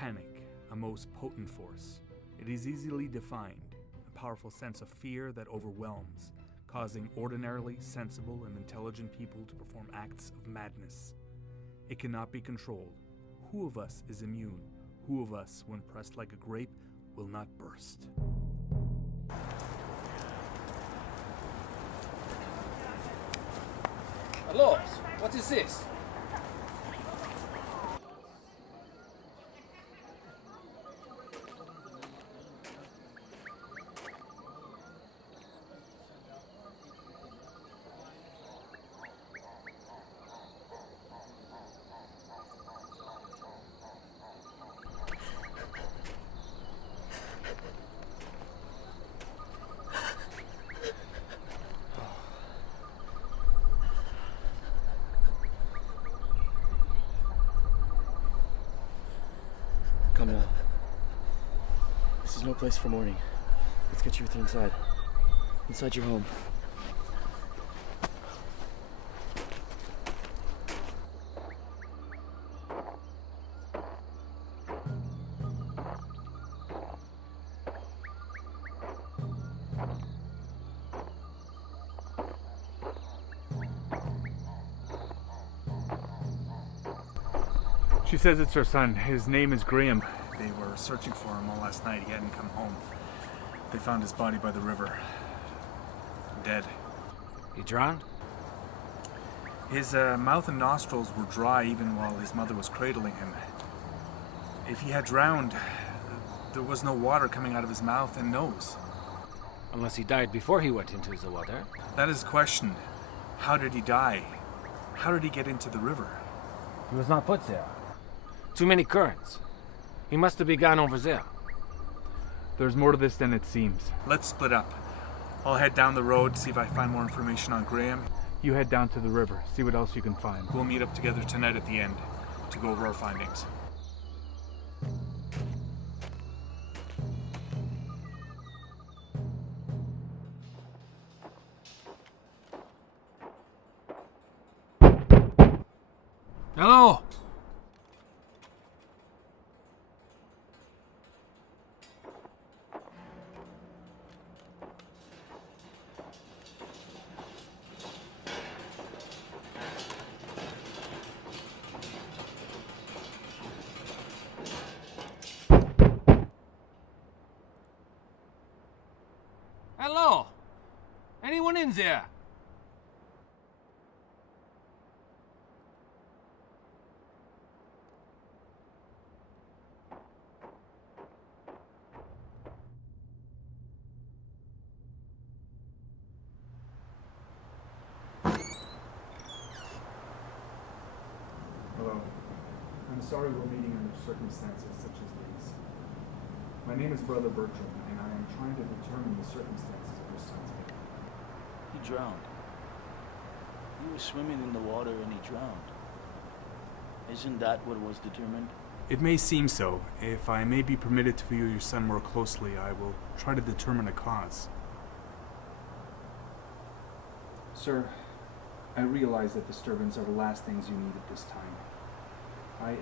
Panic, a most potent force. It is easily defined, a powerful sense of fear that overwhelms, causing ordinarily sensible and intelligent people to perform acts of madness. It cannot be controlled. Who of us is immune? Who of us, when pressed like a grape, will not burst? Hello, what is this? Come now. This is no place for mourning. Let's get you inside. Inside your home. She says it's her son. His name is Graham. They were searching for him all last night. He hadn't come home. They found his body by the river. Dead. He drowned? His mouth and nostrils were dry even while his mother was cradling him. If he had drowned, there was no water coming out of his mouth and nose. Unless he died before he went into the water. That is the question. How did he die? How did he get into the river? He was not put there. Too many currents. He must have begun over there. There's more to this than it seems. Let's split up. I'll head down the road, see if I find more information on Graham. You head down to the river, see what else you can find. We'll meet up together tonight at the end to go over our findings. Hello? Hello? Anyone in there? Hello. I'm sorry we're meeting under circumstances such as these. My name is Brother Bertram, and I am trying to determine the circumstances of your son's death. He drowned. He was swimming in the water and he drowned. Isn't that what was determined? It may seem so. If I may be permitted to view your son more closely, I will try to determine a cause. Sir, I realize that disturbance are the last things you need at this time.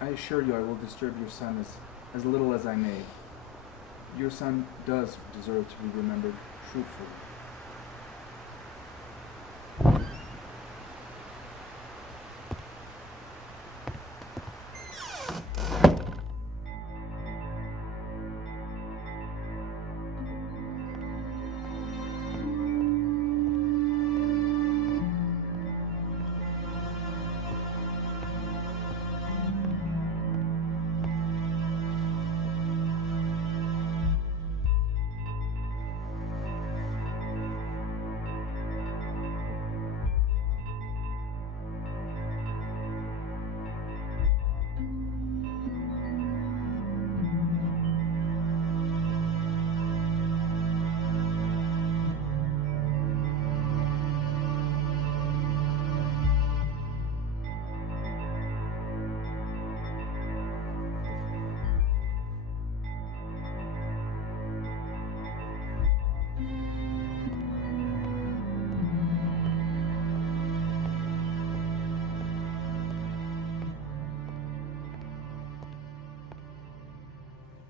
I assure you I will disturb your son as little as I may. Your son does deserve to be remembered truthfully.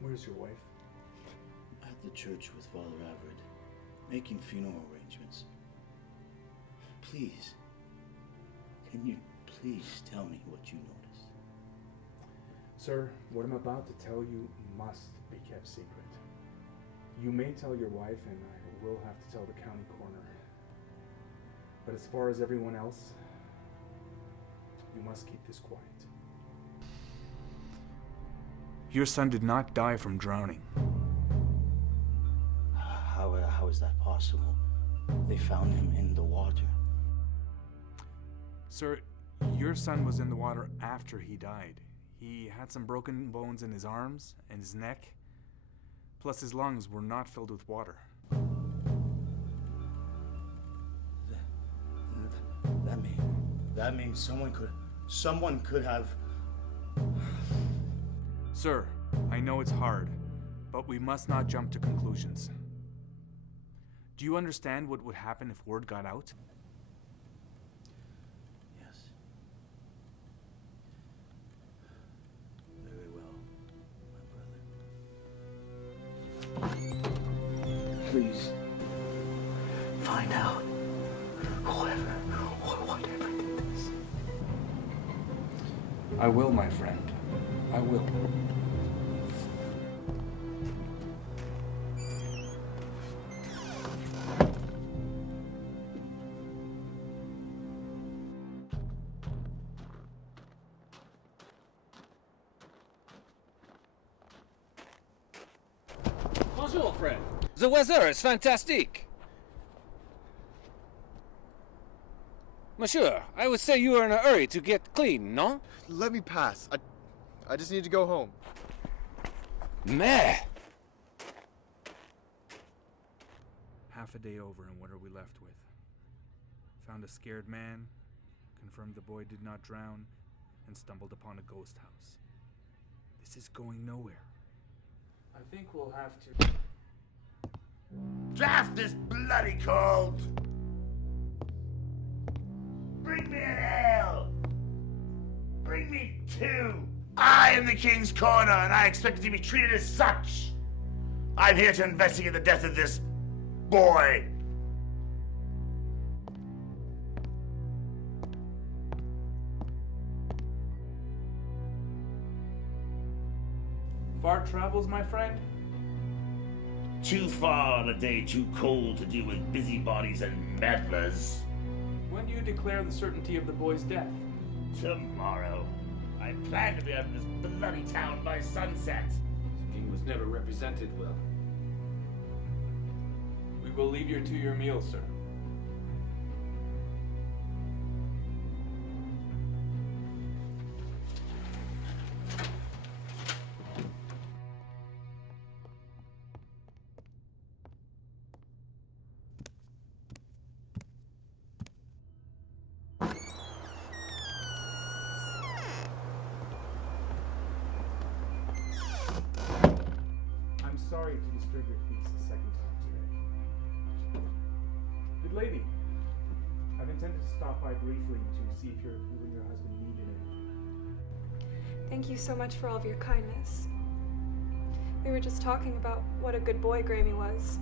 Where's your wife? At the church with Father Everett, making funeral arrangements. Please, can you please tell me what you noticed? Sir, what I'm about to tell you must be kept secret. You may tell your wife, and I will have to tell the county coroner. But as far as everyone else, you must keep this quiet. Your son did not die from drowning. How is that possible? They found him in the water. Sir, your son was in the water after he died. He had some broken bones in his arms and his neck, plus his lungs were not filled with water. That means someone could have... Sir, I know it's hard, but we must not jump to conclusions. Do you understand what would happen if word got out? Yes. Very well, my brother. Please, find out whatever did this. I will, my friend. I will. Bonjour, friend. The weather is fantastic. Monsieur, I would say you are in a hurry to get clean, no? Let me pass. I just need to go home. Meh. Half a day over, and what are we left with? Found a scared man, confirmed the boy did not drown, and stumbled upon a ghost house. This is going nowhere. I think we'll have to... Draft is bloody cold! Bring me an ale! Bring me two! I am the King's Corner, and I expect to be treated as such! I'm here to investigate the death of this boy! Far travels, my friend? Too far on a day too cold to deal with busybodies and meddlers. When do you declare the certainty of the boy's death? Tomorrow. I plan to be out of this bloody town by sunset. The king was never represented well. We will leave you to your meal, sir. Sorry to disturb your peace a second time today. Good lady, I've intended to stop by briefly to see if you and your husband need anything. Thank you so much for all of your kindness. We were just talking about what a good boy Grammy was.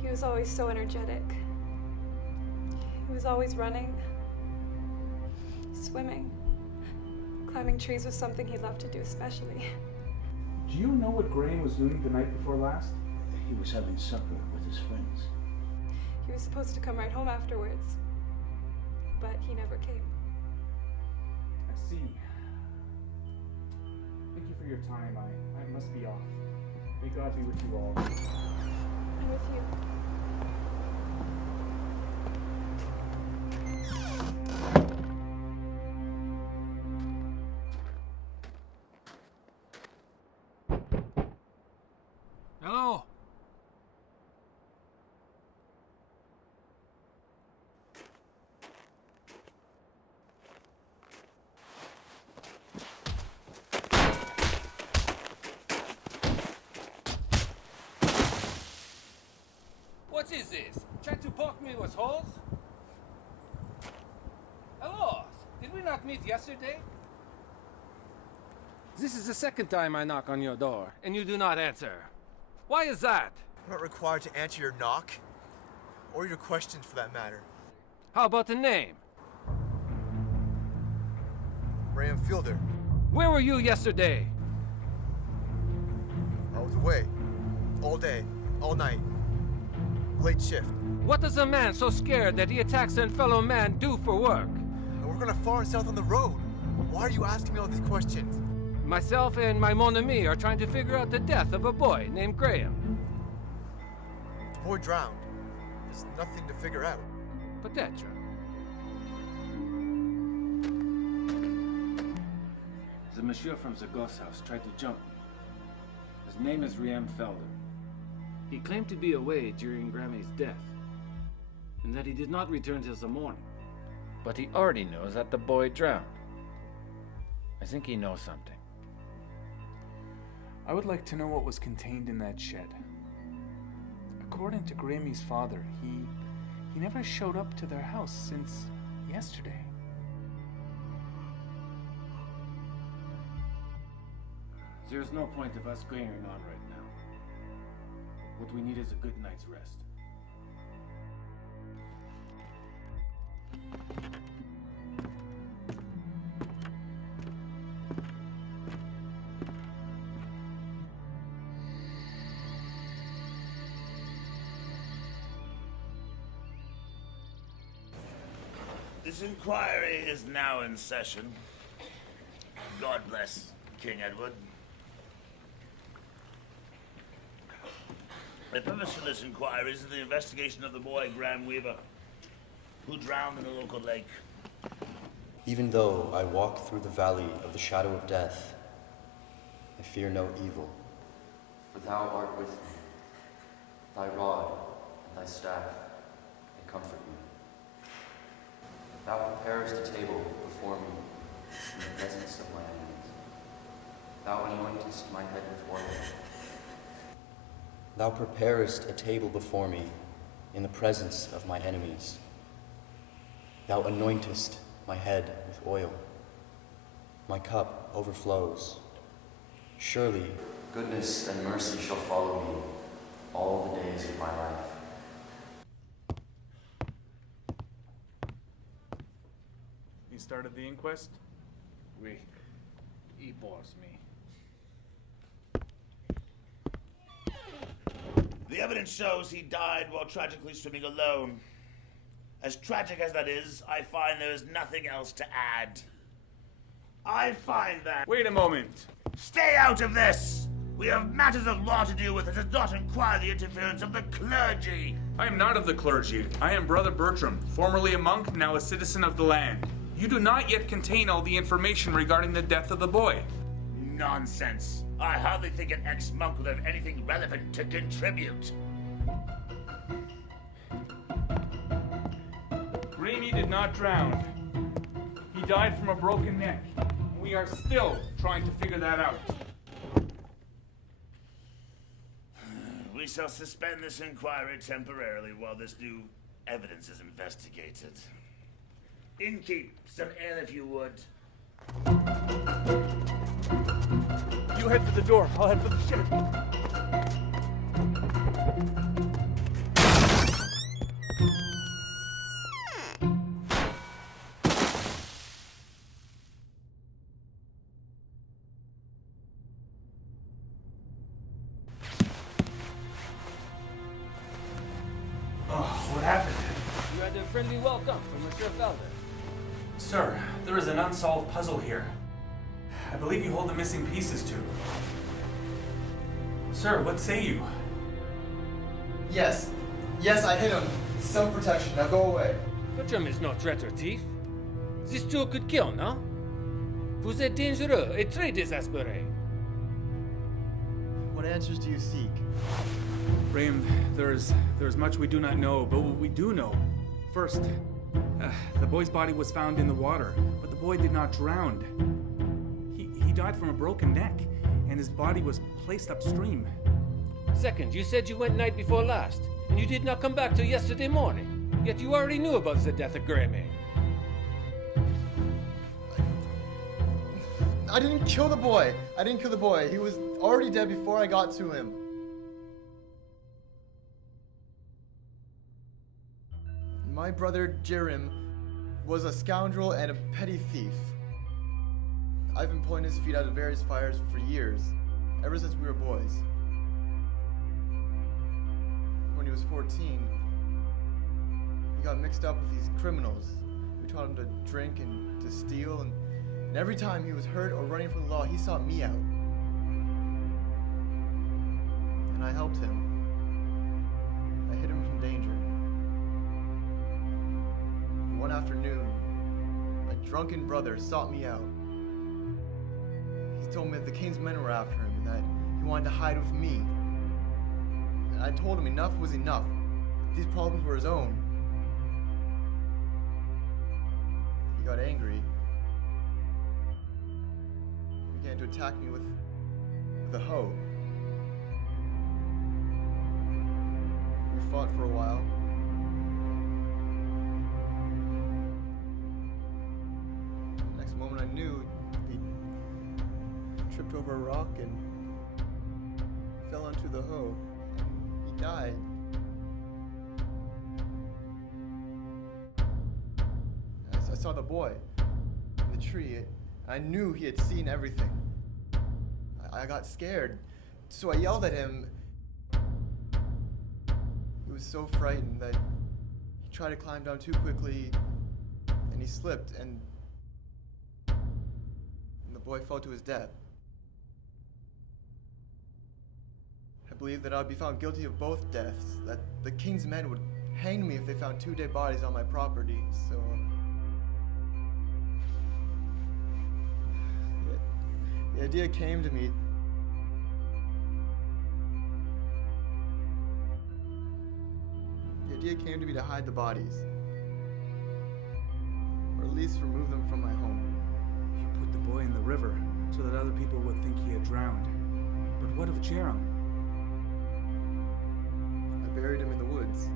He was always so energetic. He was always running, swimming. Climbing trees was something he loved to do especially. Do you know what Graham was doing the night before last? He was having supper with his friends. He was supposed to come right home afterwards, but he never came. I see. Thank you for your time. I must be off. May God be with you all. And with you. Hello. What is this? Trying to poke me with holes? Hello. Did we not meet yesterday? This is the second time I knock on your door, and you do not answer. Why is that? I'm not required to answer your knock. Or your questions, for that matter. How about the name? Graham Fielder. Where were you yesterday? I was away. All day. All night. Late shift. What does a man so scared that he attacks a fellow man do for work? I work on a farm south on the road. Why are you asking me all these questions? Myself and my mon ami are trying to figure out the death of a boy named Graham. The boy drowned. There's nothing to figure out. Peut-être. The monsieur from the ghost house tried to jump me. His name is Graham Felder. He claimed to be away during Grammy's death, and that he did not return till the morning. But he already knows that the boy drowned. I think he knows something. I would like to know what was contained in that shed. According to Grammy's father, he never showed up to their house since yesterday. There's no point of us going on right now. What we need is a good night's rest. This inquiry is now in session. God bless King Edward. The purpose of this inquiry is the investigation of the boy Graham Weaver, who drowned in a local lake. Even though I walk through the valley of the shadow of death, I fear no evil. For thou art with me. Thy rod and thy staff, they comfort me. Thou preparest a table before me in the presence of my enemies. Thou anointest my head with oil. Thou preparest a table before me in the presence of my enemies. Thou anointest my head with oil. My cup overflows. Surely goodness and mercy shall follow me all the days of my life. You started the inquest? Oui. He bores me. The evidence shows he died while tragically swimming alone. As tragic as that is, I find there is nothing else to add. I find that... Wait a moment. Stay out of this! We have matters of law to deal with and does not require the interference of the clergy. I am not of the clergy. I am Brother Bertram, formerly a monk, now a citizen of the land. You do not yet contain all the information regarding the death of the boy. Nonsense. I hardly think an ex-monk will have anything relevant to contribute. Grammy did not drown. He died from a broken neck. We are still trying to figure that out. We shall suspend this inquiry temporarily while this new evidence is investigated. Innkeep, some ale if you would. You head for the door. I'll head for the shed. What happened? You had a friendly welcome from Monsieur Felder. Sir, there is an unsolved puzzle here. I believe you hold the missing pieces too. Sir, what say you? Yes. Yes, I hit him. Self-protection. Now go away. Bertram is no threat or thief. This two could kill, no? Vous êtes dangereux et très désespéré. What answers do you seek? Graham, there is much we do not know, but what we do know. First, the boy's body was found in the water, but the boy did not drown. He died from a broken neck, and his body was placed upstream. Second, you said you went night before last, and you did not come back till yesterday morning. Yet you already knew about the death of Grammy. I didn't kill the boy. I didn't kill the boy. He was already dead before I got to him. My brother Jerem was a scoundrel and a petty thief. I've been pulling his feet out of various fires for years, ever since we were boys. When he was 14, he got mixed up with these criminals. We taught him to drink and to steal, and every time he was hurt or running from the law, he sought me out. And I helped him. I hid him from danger. One afternoon, my drunken brother sought me out. He told me that the king's men were after him and that he wanted to hide with me. And I told him enough was enough. These problems were his own. He got angry. He began to attack me with a hoe. We fought for a while. Next moment I knew he tripped over a rock and fell onto the hoe. He died. I saw the boy in the tree. I knew he had seen everything. I got scared, so I yelled at him. He was so frightened that he tried to climb down too quickly, and he slipped, and the boy fell to his death. I believed that I would be found guilty of both deaths, that the king's men would hang me if they found 2 dead bodies on my property, so the idea came to me. The idea came to me to hide the bodies, or at least remove them from my home. You put the boy in the river so that other people would think he had drowned. But what of Jerem? I buried him in the woods.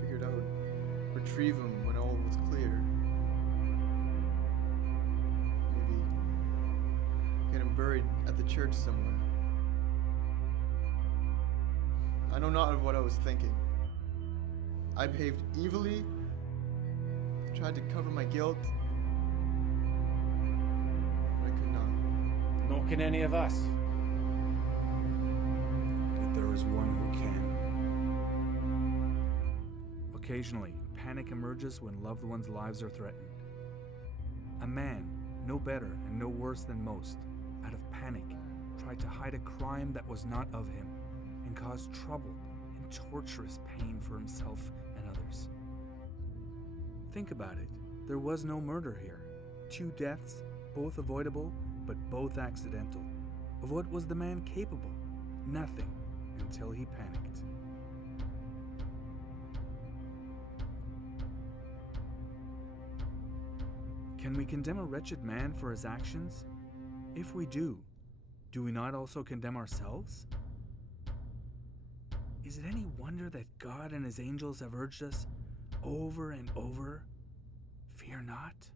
Figured I would retrieve him when all was clear. Maybe get him buried at the church somewhere. I know not of what I was thinking. I behaved evilly, tried to cover my guilt, but I could not. Nor can any of us. Yet there is one who can. Occasionally, panic emerges when loved ones' lives are threatened. A man, no better and no worse than most, out of panic, tried to hide a crime that was not of him, and caused trouble and torturous pain for himself and others. Think about it. There was no murder here. 2 deaths, both avoidable, but both accidental. Of what was the man capable? Nothing, until he panicked. Can we condemn a wretched man for his actions? If we do we not also condemn ourselves? Is it any wonder that God and his angels have urged us over and over, fear not?